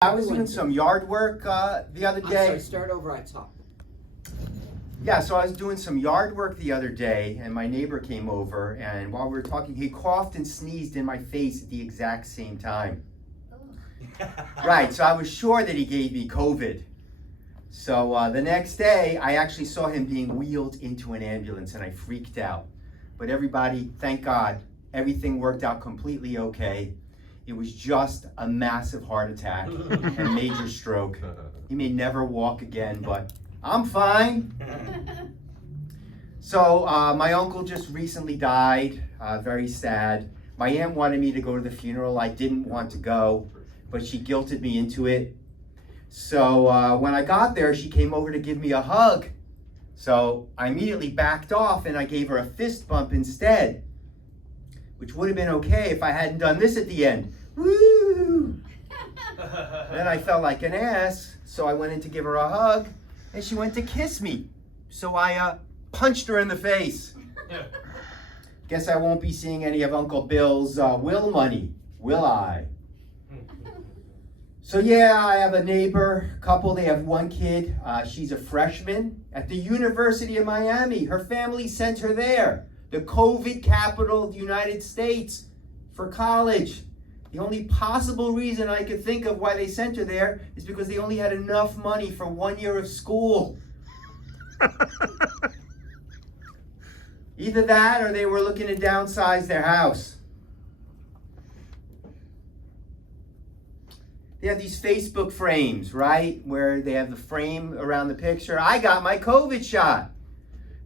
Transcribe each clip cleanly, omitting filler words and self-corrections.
I was doing some yard work the other I'm day. sorry, start over, I talk. Yeah, so I was doing some yard work the other day, and my neighbor came over, and while we were talking, he coughed and sneezed in my face at the exact same time. Right, so I was sure that he gave me COVID. So the next day, I actually saw him being wheeled into an ambulance, and I freaked out. But everybody, thank God, everything worked out completely okay. It was just a massive heart attack and major stroke. He may never walk again, but I'm fine. So my uncle just recently died, very sad. My aunt wanted me to go to the funeral. I didn't want to go, but she guilted me into it. So when I got there, she came over to give me a hug. So I immediately backed off and I gave her a fist bump instead, which would have been okay if I hadn't done this at the end. Woo! Then I felt like an ass, so I went in to give her a hug, and she went to kiss me. So I punched her in the face. Guess I won't be seeing any of Uncle Bill's will money, will I? So yeah, I have a neighbor, couple, they have one kid. She's a freshman at the University of Miami. Her family sent her there, the COVID capital of the United States, for college. The only possible reason I could think of why they sent her there is because they only had enough money for 1 year of school. Either that or they were looking to downsize their house. They have these Facebook frames, right? Where they have the frame around the picture. I got my COVID shot.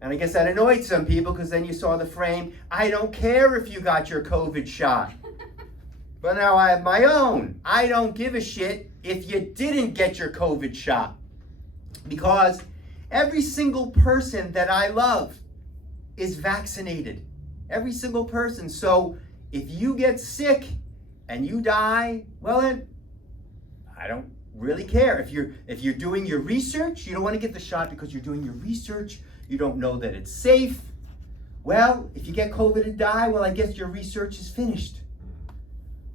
And I guess that annoyed some people because then you saw the frame. I don't care if you got your COVID shot. But now I have my own. I don't give a shit if you didn't get your COVID shot. Because every single person that I love is vaccinated. Every single person. So if you get sick and you die, well then, I don't really care. If you're doing your research, you don't want to get the shot because you're doing your research, you don't know that it's safe. Well, if you get COVID and die, well, I guess your research is finished.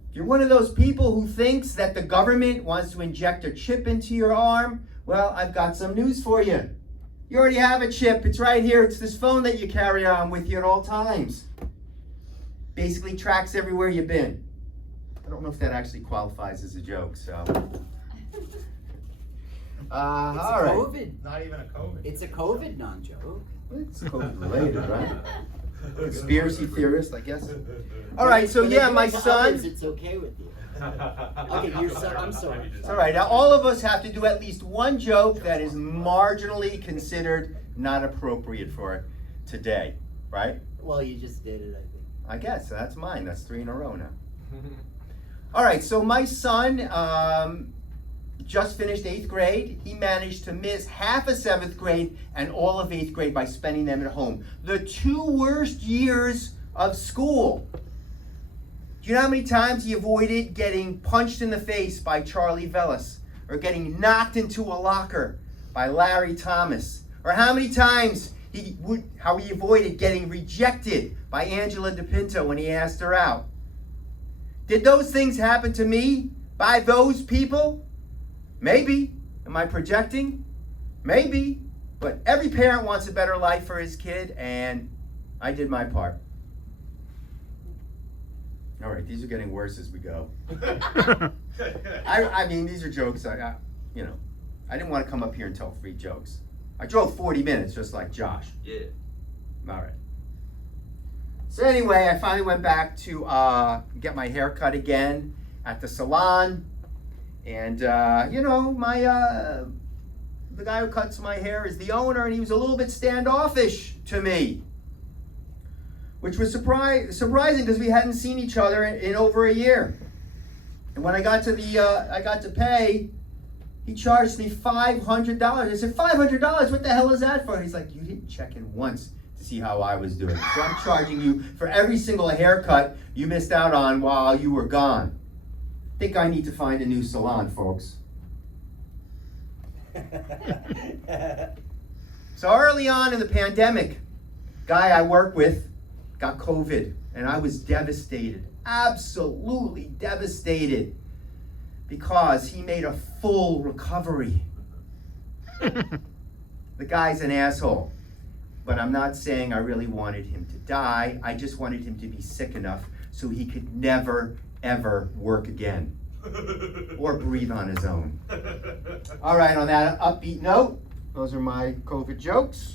If you're one of those people who thinks that the government wants to inject a chip into your arm, well, I've got some news for you. You already have a chip. It's right here. It's this phone that you carry on with you at all times. Basically tracks everywhere you've been. I don't know if that actually qualifies as a joke, so. All right. COVID. Not even a COVID. It's a COVID non-joke. It's COVID related, right? Conspiracy theorist, I guess. All right, so When yeah, they do my it to son. others, it's okay with you. Okay, your son, I'm sorry. It's all right. Now, all of us have to do at least one joke that is marginally considered not appropriate for today, right? Well, you just did it, I think. I guess that's mine. That's 3 in a row now. All right, so my son just finished 8th grade. He managed to miss half of 7th grade and all of 8th grade by spending them at home. The 2 worst years of school. Do you know how many times he avoided getting punched in the face by Charlie Velas, or getting knocked into a locker by Larry Thomas, or how many times he avoided getting rejected by Angela DePinto when he asked her out? Did those things happen to me by those people? Maybe. Am I projecting? Maybe. But every parent wants a better life for his kid, and I did my part. All right, these are getting worse as we go. I mean, these are jokes. I didn't want to come up here and tell 3 jokes. I drove 40 minutes just like Josh. Yeah. All right. So anyway, I finally went back to get my hair cut again at the salon. And, the guy who cuts my hair is the owner, and he was a little bit standoffish to me. Which was surprising because we hadn't seen each other in over a year. And when I got to pay, he charged me $500. I said, $500? What the hell is that for? He's like, you didn't check in once to see how I was doing. So I'm charging you for every single haircut you missed out on while you were gone. I think I need to find a new salon, folks. So early on in the pandemic, guy I work with got COVID, and I was devastated, absolutely devastated. because he made a full recovery. The guy's an asshole. But I'm not saying I really wanted him to die. I just wanted him to be sick enough so he could never, ever work again. Or breathe on his own. All right, on that upbeat note, those are my COVID jokes.